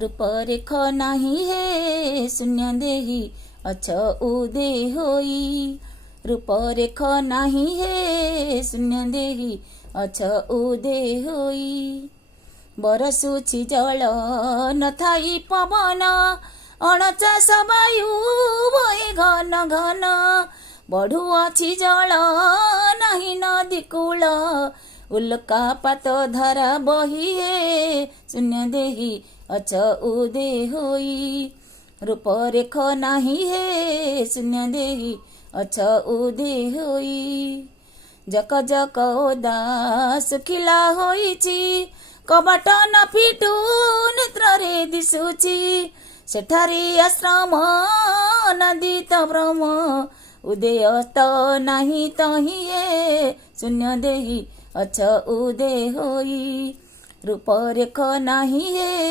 रूपरेख नाही हे शून्य देही अछ उदय होई। रूपरेख नाही हे शून्य देही अछ उदय होई। बरसुछि जल नथाई पवन अणचाष वायु भए घन घन। बढुअछि जल नाही नदी कूल उल्कापात धारा बही हे शून्य देही अछ उदय होई। रूपरेख नाही हे शून्य देही अछ उदय होई। जक जक ओदा सुखिला होइछि कबाट न फिटु नेत्रे दिशुछि। सेठारे आश्रम नदी त ब्रह्म उदय त नाही तही हे शून्य देही अछ उदय होई। रूपरेख नाही हे